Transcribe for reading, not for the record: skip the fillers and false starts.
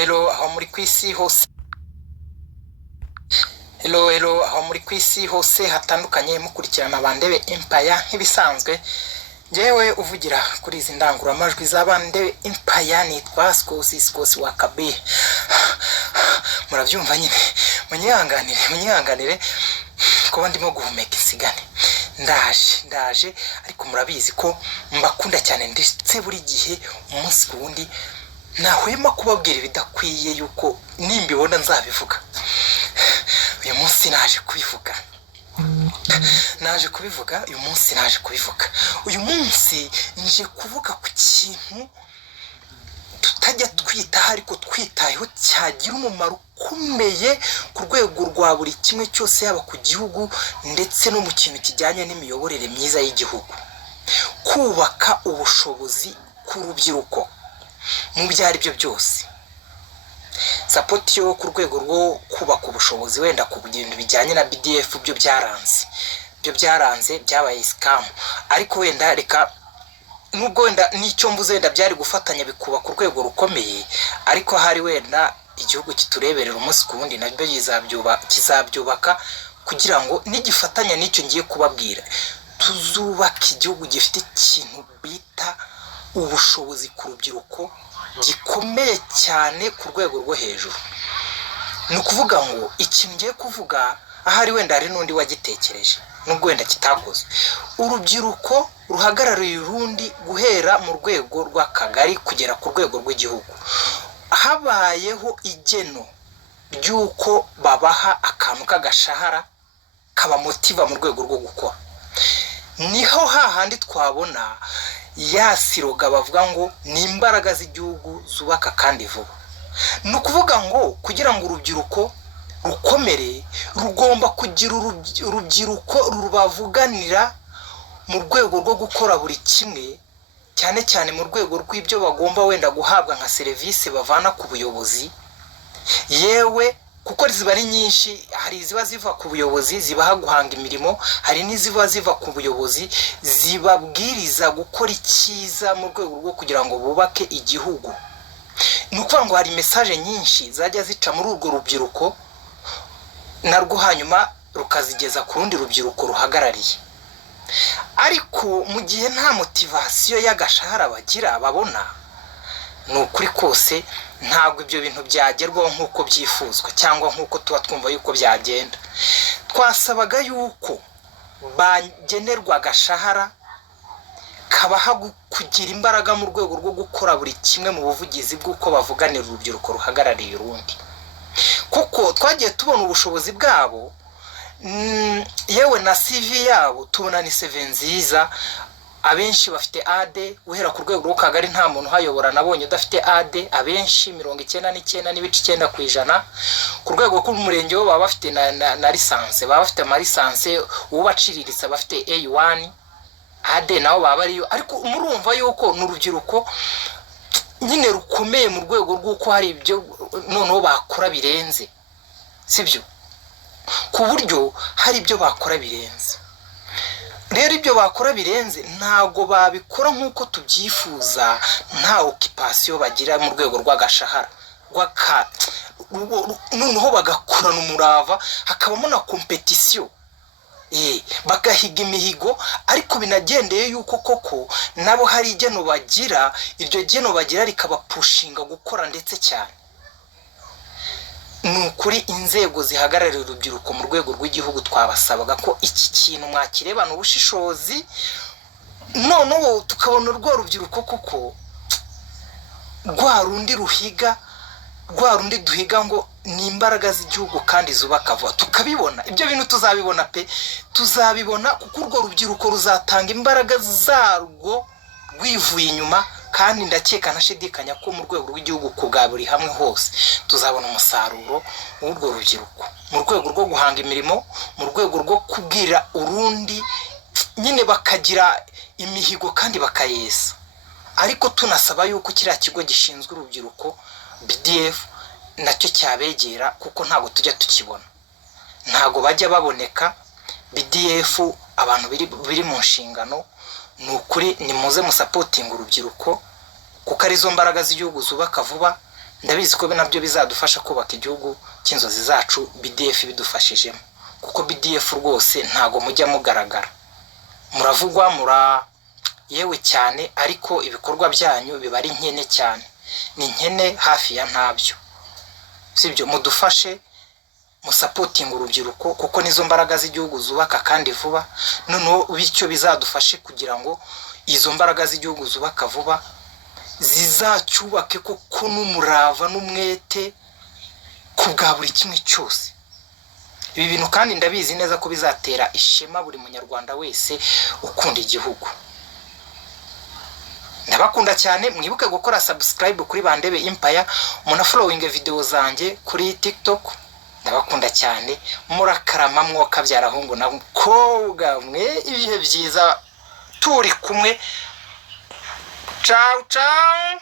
Hello aho muri kwisi hose. Hello aho muri kwisi hose hatandukanye mukurikirana Bandebe Empire nk'ibisanzwe. Jewe uvugira kuri izi ndanguramajwi z'Abandebe Empire nitwa Skosi wa Kabe. Murabyumva nyine. Munyihanganire kuba ndimo guhumeka insigane. Ndaje ariko murabizi ko mbakunda cyane ndetse buri gihe umunsi ku wundi nahwema kubabwira ibidakwiye yuko nimbibona nzabivuga. Uyu munsi naje kubivuga. Uyu munsi nje kuvuga ku kintu tutajya twitaho ariko twitayeho cyagira umumaro ukomeye ku rwego rwa buri kimwe cyose yaba ku gihugu ndetse no mu kintu kijyanye n'imiyoborere myiza y'igihugu. Kubaka ubushobozi ku rubyiruko mu byari byo byose. Support yo ku rwego rwo kubaka ubushobozi wenda ku bintu bijyanye na BDF byo byaranze byabaye scam, ariko wenda reka nubwo wenda nicyo mvuze wenda byari gufatanya bikuba ku rwego rukomeye, ariko hari wenda igihugu kitureberera umunsi ku wundi nabyo kizabyubaka kugira ngo nigifatanya n'icyo ngiye kubabwira tuzubaka igihugu gifite ikintu bita ubushobozi ku rubyiruko gikomeye cyane ku rwego rwo hejuru. Ni ukuvuga ngo ikintu ngiye kuvuga ahari wenda hari n'undi wagitekereje nubwo wenda kitakoze. Urubyiruko ruhagarariye urundi guhera mu rwego rw'akagari kugera ku rwego rw'igihugu. Habayeho igeno ry'uko babaha akantu k'agashahara kabamotiva mu rwego rwo gukora. Niho hahandi twabona yasiroga bavuga ngo ni imbaraga z'igihugu zubaka kandi vuba. Ni ukuvuga ngo kugira ngo urubyiruko rukomere rugomba kugira urubyiruko rubavuganira mu rwego rwo gukora buri kimwe, cyane cyane mu rwego rw'ibyo bagomba wenda guhabwa nka serivisi bavana ku buyobozi. Yewe kuko ziba ari nyinshi, hari iziba ziva ku buyobozi zibaha guhanga imirimo, hari n'iziba ziva ku buyobozi zibabwiriza gukora icyiza mu rwego rwo kugira ngo bubake igihugu. Ni ukuvuga ngo hari message nyinshi zajya zica muri urwo rubyiruko narwo hanyuma rukazigeza ku rundi rubyiruko ruhagarariye. Ariko mu gihe nta motivation y'agashahara bagira babona, ni ukuri kose ntabwo ibyo bintu byagerwaho nk'uko byifuzwa cyangwa nk'uko tuba twumva yuko byagenda. Twasabaga yuko bagenerwa agashahara kabaha kugira imbaraga mu rwego rwo gukora buri kimwe mu buvugizi bw'uko bavuganira urubyiruko ruhagarariye urundi, kuko twagiye tubona ubushobozi bwabo. Yewe na CV yabo tubona ni CV nziza. Abenshi bafite AD uhera ku rwego rw'akagari, nta muntu hayobora nabonye udafite AD. Abenshi 99.9% ku rwego rw'umurenge bo baba bafite na lisanse, baba bafite ama lisanse. Ubaciriritse bafite A1 AD nabo baba ariyo. Ariko murumva yuko n'urubyiruko nyine rukomeye mu rwego rw'uko hari ibyo noneho bakora birenze, sibyo? Ku buryo hari ibyo bakora birenze. Rero ibyo bakora birenze ntago babikora nk'uko tubyifuza, nta occupation bagira mu rwego rw'agashahara noneho bagakorana umurava, hakabamo na competition. Bagahiga imihigo, ariko binagendeye yuko koko nabo hari igeno bagira, iryo geno bagira rikabapushinga gukora ndetse cyane. Nukuri inzego zihagararira urubyiruko mu rwego rw'igihugu twabasabaga ko iki kintu mwakirebana ubushishozi, noneho tukabona urwo rubyiruko kuko rwa rundi ruhiga, rwa rundi duhiga ngo ni imbaraga z'igihugu kandi zubaka vuba. Tukabibona ibyo bintu, tuzabibona pe, tuzabibona kuko urwo rubyiruko ruzatanga imbaraga zarwo rwivuye inyuma. Kandi ndakeka ntashidikanya ko mu rwego rw'igihugu kubwa buri hamwe hose tuzabona umusaruro w'urwo rubyiruko mu rwego rwo guhanga imirimo, mu rwego rwo kubwira urundi nyine bakagira imihigo kandi bakayesa. Ariko tunasaba yuko kiriya kigo gishinzwe urubyiruko BDF nacyo cyabegera, kuko ntago tujya tukibona, ntago bajya baboneka. BDF abantu biri mu nshingano, ni ukuri nimuze musupporting urubyiruko kuko arizo mbaraga z'igihugu zubaka vuba ndabizi ko nabyo bizadufasha kubaka igihugu cy'inzozi zacu BDF bidufashijemo, kuko BDF rwose ntago mujya mugaragara, muravugwa yewe cyane, ariko ibikorwa byanyu biba ari nkene cyane, ni nkene hafi ya ntabyo. Sibyo, mudufashe musapotinga urubyiruko, kuko nizo mbaraga z'igihugu zubaka kandi vuba, noneho bityo bizadufashe kugira ngo izo mbaraga z'igihugu zubaka vuba zizacyubake koko n'umurava n'umwete ku bwa buri kimwe cyose. Ibi bintu kandi ndabizi neza ko bizatera ishema buri munyarwanda wese ukunda igihugu. Ndabakunda cyane, mwibuke gukora subscribe kuri Bandebe Empire, munafollowing video zanjye kuri TikTok. Ndabakunda cyane, murakarama mwoka byarahungu na mukobwa mwe, ibihe byiza turi kumwe. Ciao ciao.